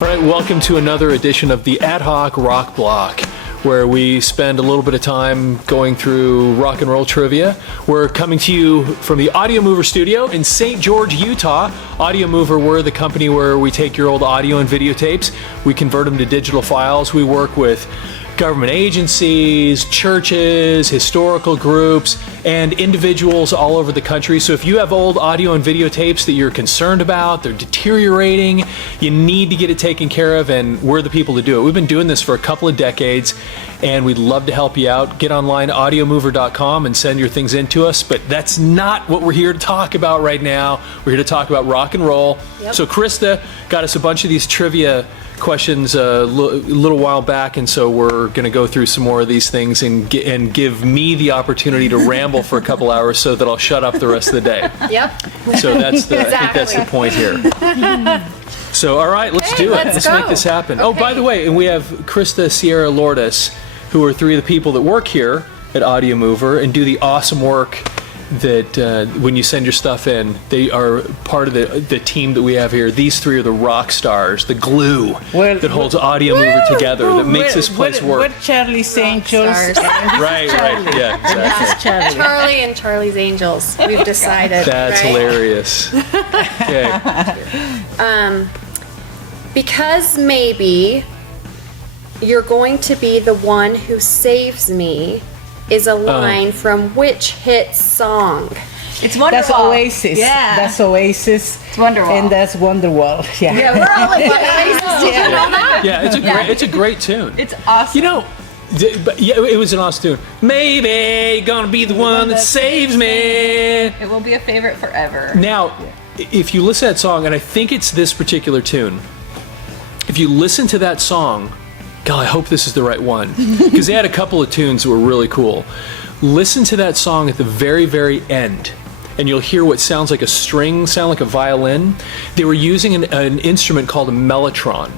All right, welcome to another edition of the Ad-Hoc Rock Block, where we spend a little bit of time going through rock and roll trivia. We're coming to you from the Audio Mover studio in St. George, Utah. Audio Mover, we're the company where we take your old audio and videotapes, we convert them to digital files. We work with government agencies, churches, historical groups, and individuals all over the country. So if you have old audio and videotapes that you're concerned about, they're deteriorating, you need to get it taken care of, and we're the people to do it. We've been doing this for a couple of decades, and we'd love to help you out. Get online, audiomover.com, and send your things in to us, but that's not what we're here to talk about right now. We're here to talk about rock and roll. Yep. So Krista got us a bunch of these trivia questions a little while back, and so we're going to go through some more of these things and give me the opportunity to ramble for a couple hours so that I'll shut up the rest of the day. Yep. So that's the, exactly. I think that's the point here. So, all right, let's do it. Let's make this happen. Okay. Oh, by the way, and we have Krista, Sierra, Lourdes, who are three of the people that work here at Audio Mover and do the awesome work that when you send your stuff in, they are part of the team that we have here. These three are the rock stars, the glue that holds Audio Mover together, that makes this place work. What Charlie's St. Jones. Right, yeah, exactly. Charlie and Charlie's Angels, we've decided. That's right? Hilarious. Okay. Because maybe you're going to be the one who saves me is a line from which hit song? It's Wonderwall. That's Oasis. Yeah. That's Oasis. It's Wonderwall. And that's Wonderwall. Yeah. Yeah, we're all like Oasis. Did you know that? Yeah, it's a great tune. It's awesome. You know, it was an awesome tune. Maybe gonna be the one that saves me. It will be a favorite forever. Now, if you listen to that song, and I think it's this particular tune, if you listen to that song, God, I hope this is the right one, because they had a couple of tunes that were really cool. Listen to that song at the very, very end, and you'll hear what sounds like a string, sound like a violin. They were using an instrument called a Mellotron.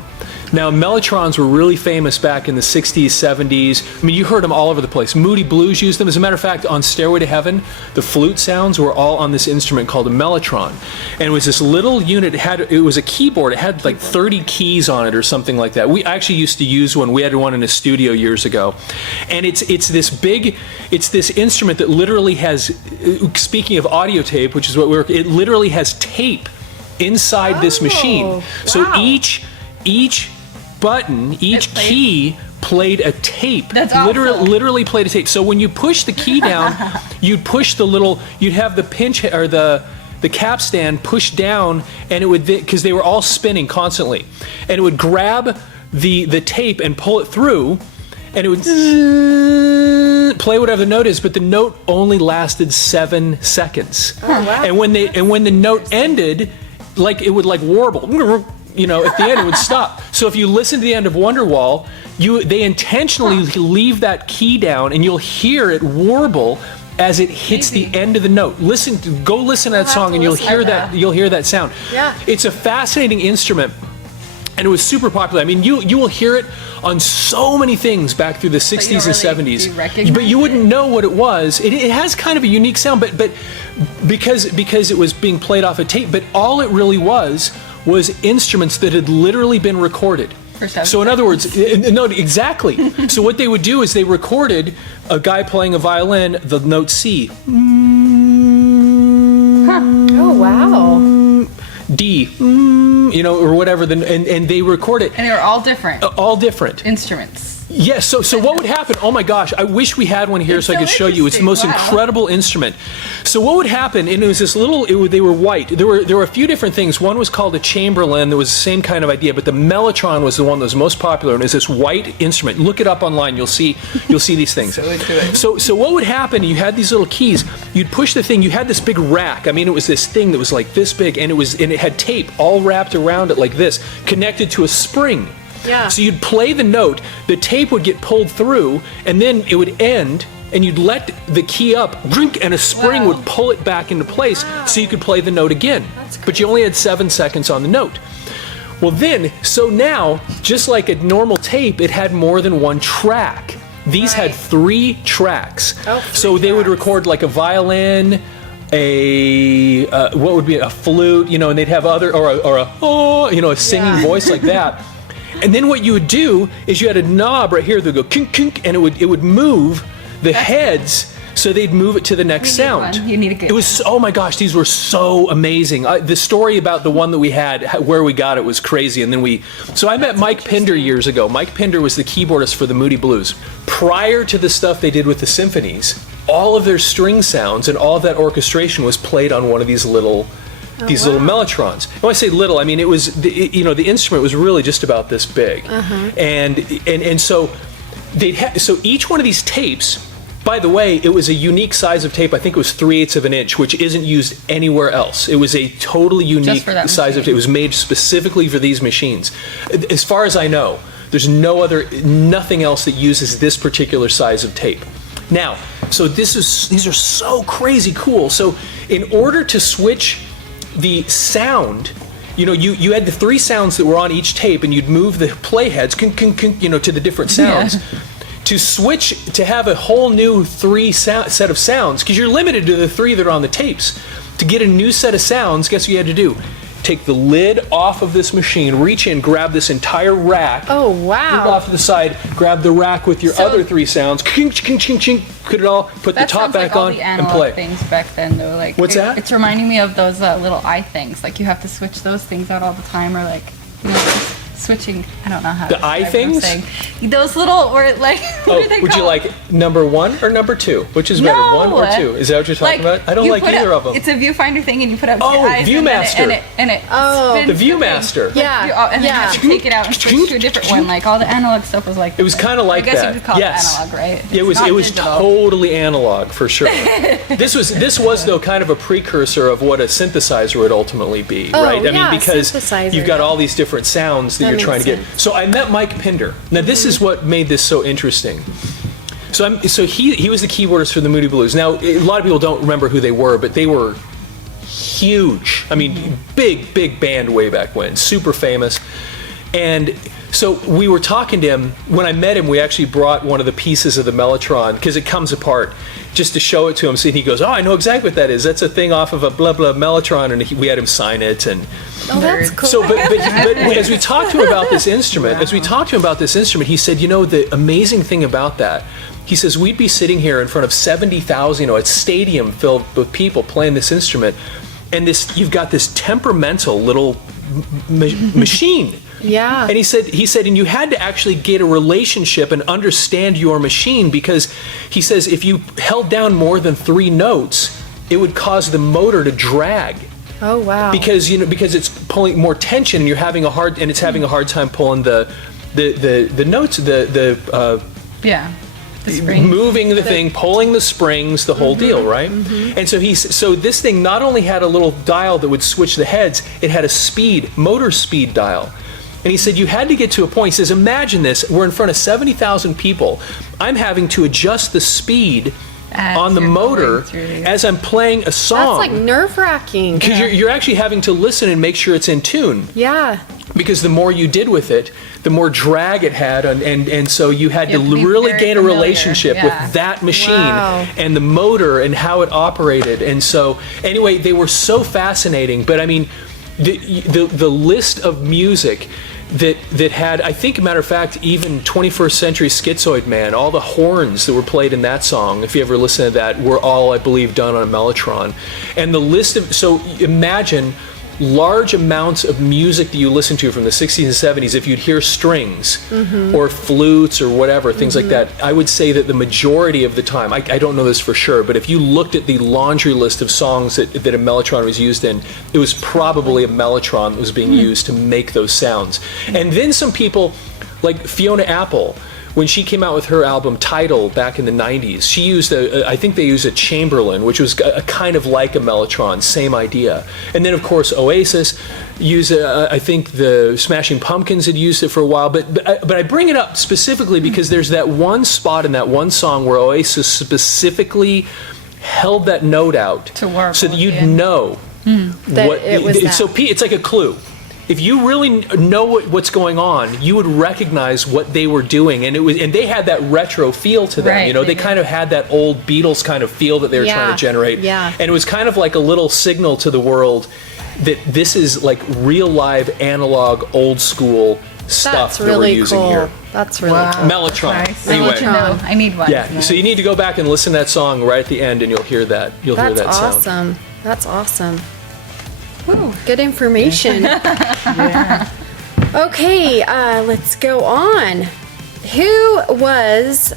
Now, Mellotrons were really famous back in the 60s, 70s. I mean, you heard them all over the place. Moody Blues used them. As a matter of fact, on Stairway to Heaven, the flute sounds were all on this instrument called a Mellotron. And it was this little unit. It was a keyboard. It had like 30 keys on it or something like that. We actually used to use one. We had one in a studio years ago. And it's this instrument that literally has, speaking of audio tape, which is what it literally has tape inside this machine. So wow. each button, each key played a tape. That's awesome. Literally played a tape. So when you push the key down, you'd push you'd have the pinch or the capstan pushed down, and it would, because they were all spinning constantly, and it would grab the tape and pull it through, and it would play whatever the note is, but the note only lasted 7 seconds. Oh, wow. And when the note ended, like it would like warble. You know, at the end it would stop. So if you listen to the end of Wonderwall, they intentionally leave that key down, and you'll hear it warble as it hits the end of the note. Go listen to that song, and you'll hear that sound. Yeah. It's a fascinating instrument, and it was super popular. I mean, you will hear it on so many things back through the 60s and 70s, but you wouldn't know what it was. It has kind of a unique sound, but because it was being played off a tape, but all it really was instruments that had literally been recorded. So in other words, no, exactly. So what they would do is they recorded a guy playing a violin, the note C. Oh, wow. D, you know, or whatever, and they record it. And they were all different. All different. Instruments. Yes, so what would happen? Oh my gosh, I wish we had one here so I could show you. It's the most incredible instrument. So what would happen, and it was this little, they were white. There were a few different things. One was called a Chamberlain. That was the same kind of idea, but the Mellotron was the one that was most popular, and it's this white instrument. Look it up online, you'll see these things. So what would happen, you had these little keys, you'd push the thing, you had this big rack. I mean, it was this thing that was like this big, and it had tape all wrapped around it like this, connected to a spring. Yeah. So you'd play the note, the tape would get pulled through, and then it would end, and you'd let the key up, and a spring would pull it back into place so you could play the note again. But you only had 7 seconds on the note. Well then, so now, just like a normal tape, it had more than one track. These had 3 tracks. So they would record like a violin, what would be a flute, you know, and they'd have other, or a singing voice like that. And then what you would do is you had a knob right here that would go kink kink, and it would move the heads so they'd move it to the next sound. You need a good. It was, oh my gosh, these were so amazing. The story about the one that we had, where we got it, was crazy. And then so I met Mike Pinder years ago. Mike Pinder was the keyboardist for the Moody Blues. Prior to the stuff they did with the symphonies, all of their string sounds and all of that orchestration was played on one of these little little Mellotrons. When I say little, I mean it was, the instrument was really just about this big. And so so each one of these tapes, by the way, it was a unique size of tape. I think it was 3/8 of an inch, which isn't used anywhere else. It was a totally unique size of tape. It was made specifically for these machines. As far as I know, there's nothing else that uses this particular size of tape. Now, so these are so crazy cool. So in order to switch the sound, you had the 3 sounds that were on each tape, and you'd move the playheads, to the different sounds. Yeah. To switch to have a whole new 3 set of sounds, because you're limited to the 3 that are on the tapes. To get a new set of sounds, guess what you had to do? Take the lid off of this machine, reach in, grab this entire rack. Oh, wow. Move off to the side, grab the rack with your other 3 sounds, ching, ching, ching, ching, put it all, put the top back on, and play. Things back then, though, like what's that? It's reminding me of those little eye things. Like you have to switch those things out all the time, or like switching. I don't know how. The eye things. Those little, or like. What are they would called? you like number 1 or number 2? Which is better, 1 or 2? Is that what you're talking about? I don't like either of them. It's a viewfinder thing, and you put up your eyes. Viewmaster. And it the Viewmaster. Yeah. And then you have to take it out and switch to a different one. Like all the analog stuff was like. It was kind of like that. I guess you could call it analog, right? It was totally analog for sure. This was though kind of a precursor of what a synthesizer would ultimately be, right? I mean, because you've got all these different sounds that you're trying to get. So I met Mike Pinder. Now this is what made this so interesting. So he was the keyboardist for the Moody Blues. Now a lot of people don't remember who they were, but they were huge. I mean, big band way back when, super famous. And so we were talking to him. When I met him, we actually brought one of the pieces of the Mellotron, because it comes apart, just to show it to him. So he goes, "Oh, I know exactly what that is. That's a thing off of a blah blah Mellotron," and we had him sign it. And that's cool. so, but as we talked to him about this instrument, he said, the amazing thing about that, he says, we'd be sitting here in front of 70,000, a stadium filled with people playing this instrument, and you've got this temperamental little machine. Yeah. And he said, and you had to actually get a relationship and understand your machine, because he says if you held down more than 3 notes, it would cause the motor to drag. Oh wow. Because it's pulling more tension, and you're having a hard time pulling the notes, the springs. Moving the thing, pulling the springs, the whole deal, right? And so this thing not only had a little dial that would switch the heads, it had a motor speed dial. And he said you had to get to a point. He says, imagine this, we're in front of 70,000 people. I'm having to adjust the speed on the motor as I'm playing a song. That's like nerve-wracking. Because you're actually having to listen and make sure it's in tune. Yeah. Because the more you did with it, the more drag it had, and so you had to really gain a relationship with that machine and the motor and how it operated. And so, anyway, they were so fascinating. But I mean, the list of music that had, I think, a matter of fact, even 21st Century Schizoid Man, all the horns that were played in that song, if you ever listen to that, were all, I believe, done on a Mellotron. And the list of, so imagine large amounts of music that you listen to from the 60s and 70s, if you'd hear strings or flutes or whatever, things like that, I would say that the majority of the time, I don't know this for sure, but if you looked at the laundry list of songs that a Mellotron was used in, it was probably a Mellotron that was being used to make those sounds. And then some people, like Fiona Apple, when she came out with her album Tidal back in the 90s, she used I think they used a Chamberlain, which was a kind of like a Mellotron, same idea. And then, of course, Oasis used, I think the Smashing Pumpkins had used it for a while. But I bring it up specifically because there's that one spot in that one song where Oasis specifically held that note out to work so that you'd know what it was. So it's like a clue. If you really know what's going on, you would recognize what they were doing, and they had that retro feel to them. Right, they kind of had that old Beatles kind of feel that they were trying to generate. Yeah. And it was kind of like a little signal to the world that this is like real live analog old school stuff That's that we're really using cool. here. That's really Wow. cool. Mellotron. Nice. Anyway, No, I need one. yeah. So you need to go back and listen to that song right at the end, and you'll hear that. You'll hear That's that sound. awesome. That's awesome. Woo. Good information. Yeah. Okay, let's go on. Who was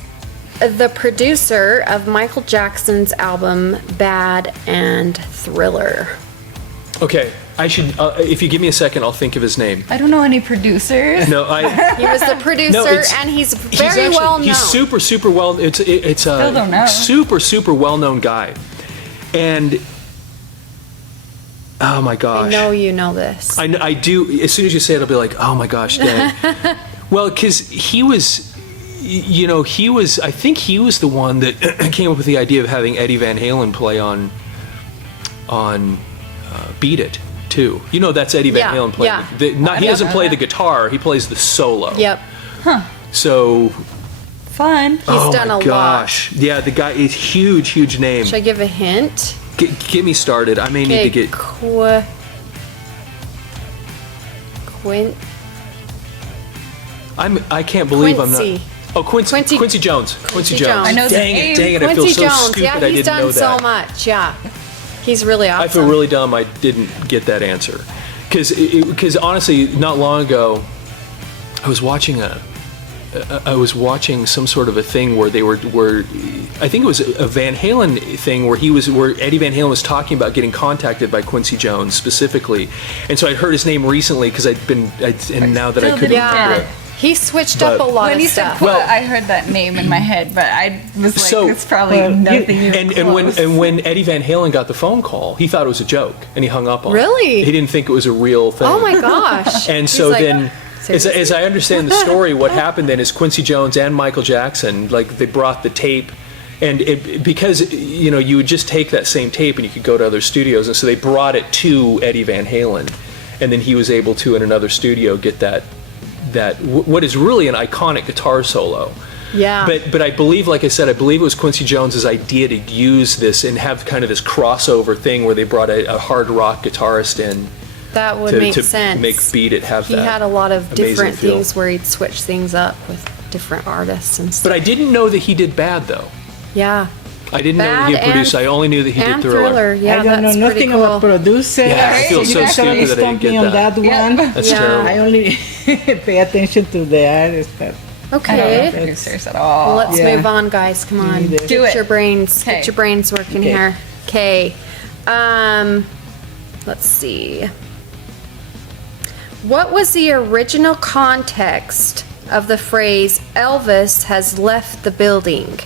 the producer of Michael Jackson's album Bad and Thriller? Okay, I should. If you give me a second, I'll think of his name. I don't know any producers. No, He was the producer, No, it's- and he's he's very actually- well known. He's super well. It's a Still don't know. super well known guy, and oh my I gosh, know you know this. I do. As soon as you say it, I'll be like, oh my gosh, dang. Well, because he was, I think he was the one that came up with the idea of having Eddie Van Halen play on Beat It too. That's Eddie Van Yeah, Halen playing. yeah. He doesn't play the guitar. He plays the solo. Yep. So Fun. He's oh done my a gosh. Yeah, the guy is huge name. Should I give a hint? Get me started. I may need to get. I can't believe Quincy. I'm not. Oh, Quincy Jones. Quincy Jones. Jones. I know the dang name. it! Dang it! I feel Quincy so Jones. stupid. Yeah, I he's didn't know done so that. much. Yeah. He's really awesome. I feel really dumb. I didn't get that answer because honestly, not long ago, I was watching some sort of a thing where they were I think it was a Van Halen thing where Eddie Van Halen was talking about getting contacted by Quincy Jones specifically, and so I heard his name recently because and now that I Still couldn't didn't remember Yeah. it. He switched up a lot When of you said stuff. Quilla, Well- I heard that name in my head, but I was like, So- it's probably Well, nothing even And close. when Eddie Van Halen got the phone call, he thought it was a joke and he hung up on it. Really? He didn't think it was a real thing. Oh my gosh. And He's so like, then, as "Seriously?" I understand the story, what happened then is Quincy Jones and Michael Jackson, like they brought the tape, and because you would just take that same tape and you could go to other studios, and so they brought it to Eddie Van Halen, and then he was able to in another studio get that what is really an iconic guitar solo. Yeah. But I believe, like I said, I believe it was Quincy Jones's idea to use this and have kind of this crossover thing where they brought a hard rock guitarist in. That would to make sense. make Beat It have He that had a lot of amazing different feel. things where he'd switch things up with different artists and stuff. But I didn't know that he did Bad though. Yeah. I didn't know that Bad he produced. and- I only knew that he did And Thriller. Yeah, I don't know that's nothing pretty cool. about producer. Yeah, I feel so You stupid totally that I didn't stumped get me on that. that Yeah. one. That's Yeah. terrible. I only pay attention to the artist. But I don't know Okay. producers at all. Let's Yeah. move on, guys. Come on. neither. Get Do it. your brains. Okay. Get your brains working Okay. here. Okay. Let's see. What was the original context of the phrase "Elvis has left the building"?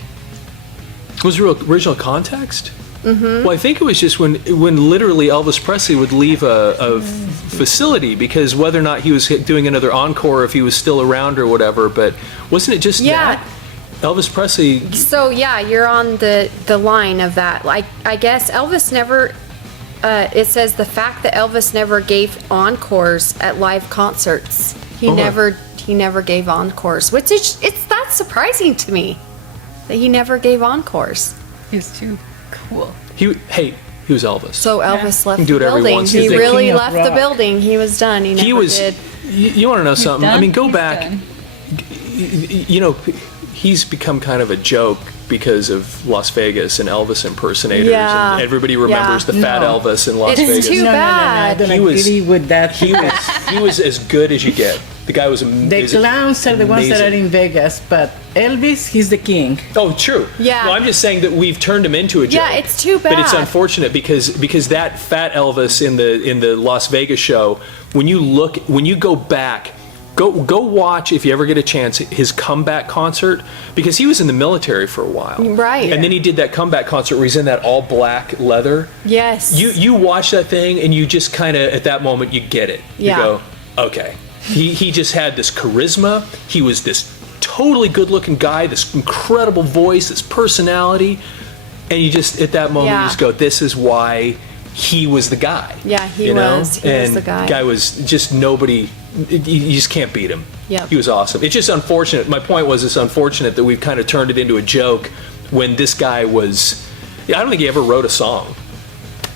Was there original context? Mm-hmm. Well, I think it was just when literally Elvis Presley would leave a facility because whether or not he was doing another encore, if he was still around or whatever. But wasn't it just Yeah. that? Elvis Presley. So yeah, you're on the line of that. Like I guess Elvis never. It says the fact that Elvis never gave encores at live concerts. He Oh. never gave encores, which is that's surprising to me that he never gave encores. He's too cool. He was Elvis. So Elvis left Can do the whatever he building. wants to He do. really King of left the rock. building. He was done. He never he was. did. You want to know something? I Done? mean, go He's back. done. He's become kind of a joke because of Las Vegas and Elvis impersonators, Yeah. and everybody remembers Yeah. the fat No. Elvis in Las It's Vegas. too no, bad. I don't He was- agree with that. He was as good as you get. The guy was the amazing. clowns are the ones that are in Vegas, but Elvis, he's the king. Oh, true. Yeah. No, I'm just saying that we've turned him into a joke. Yeah, it's too But it's bad. unfortunate because that fat Elvis in the Las Vegas show, when you go back, go watch if you ever get a chance his comeback concert because he was in the military for a while. Right. And then he did that comeback concert where he's in that all black leather. Yes. You watch that thing and you just kind of at that moment you get it. Yeah. You go, okay. He just had this charisma. He was this totally good-looking guy, this incredible voice, this personality, and you just at that moment Yeah. you just go, this is why he was the guy. Yeah, he you know? was. He was the guy. Guy was just nobody. You just can't beat him. Yep. He was awesome. It's just unfortunate. My point was, it's unfortunate that we've kind of turned it into a joke when this guy was. I don't think he ever wrote a song.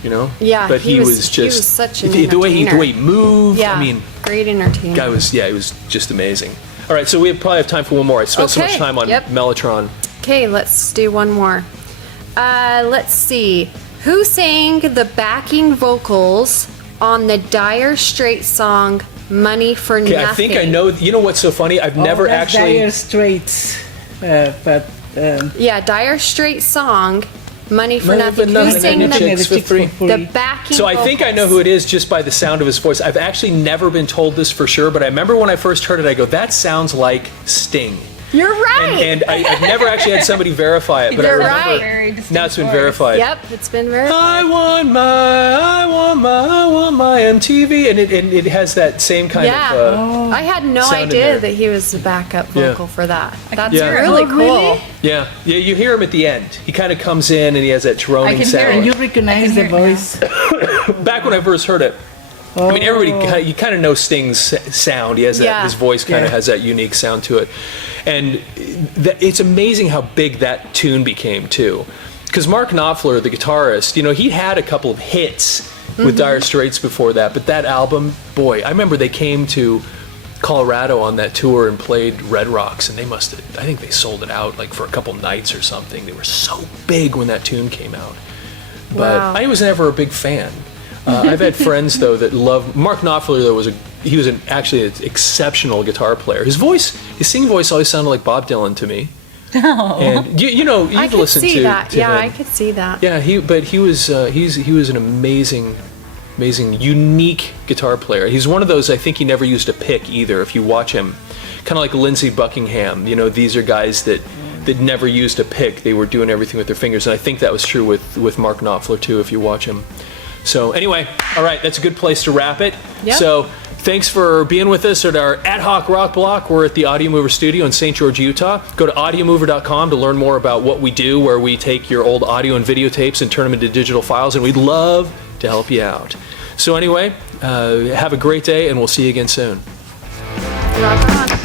you know? Yeah, But he was he was just such an the way he entertainer. moved. Yeah, I mean, great entertainer. guy was he was just amazing. All right, so we probably have time for one more. I spent so much Okay, time on yep. Mellotron. Okay, let's do one more. Let's see. Who sang the backing vocals on the Dire Straits song "Money for Okay, Nothing"? I think I know. You know what's so funny? I've never that's actually. Dire Straits, but Yeah, Dire Straits song "Money for Money for Nothing." Who Nothing, sang and the Chicks for Free. the backing? So I think I know who it is just by the sound of his voice. I've actually never been told this for sure, but I remember when I first heard it, I go, "That sounds like Sting." You're right. And I've never actually had somebody verify it, but You're I remember right. Very distinct now it's been voice. verified. Yep, it's been verified. I want my MTV, and it has that same kind Yeah, of. I had no sound in idea there. that he was the backup Yeah. vocal for that. That's Yeah. really Oh, cool. really? Yeah, you hear him at the end. He kind of comes in and he has that droning I can hear sound. and you I recognize can the hear it voice. Back when I first heard it, I mean, everybody, you kind of know Sting's sound. He has that, Yeah. his voice kind of Yeah. has that unique sound to it. And it's amazing how big that tune became, too. Because Mark Knopfler, the guitarist, you know, he had a couple of hits with Dire Straits before that, but that album, boy, I remember they came to Colorado on that tour and played Red Rocks, and they must have, I think they sold it out like for a couple nights or something. They were so big when that tune came out. But Wow. I was never a big fan. I've had friends though that love Mark Knopfler. Though he was actually an exceptional guitar player. His singing voice always sounded like Bob Dylan to me. And you know I you've could listened see to that. to Yeah, him. I could see that. Yeah, he was an amazing, unique guitar player. He's one of those. I think he never used a pick either. If you watch him, kind of like Lindsey Buckingham. You know, these are guys that never used a pick. They were doing everything with their fingers, and I think that was true with Mark Knopfler too. If you watch him. So anyway, all right, that's a good place to wrap it. Yep. So thanks for being with us at our Ad-Hoc Rock Block. We're at the Audio Mover Studio in St. George, Utah. Go to audiomover.com to learn more about what we do, where we take your old audio and videotapes and turn them into digital files, and we'd love to help you out. So anyway, have a great day, and we'll see you again soon. Rock on.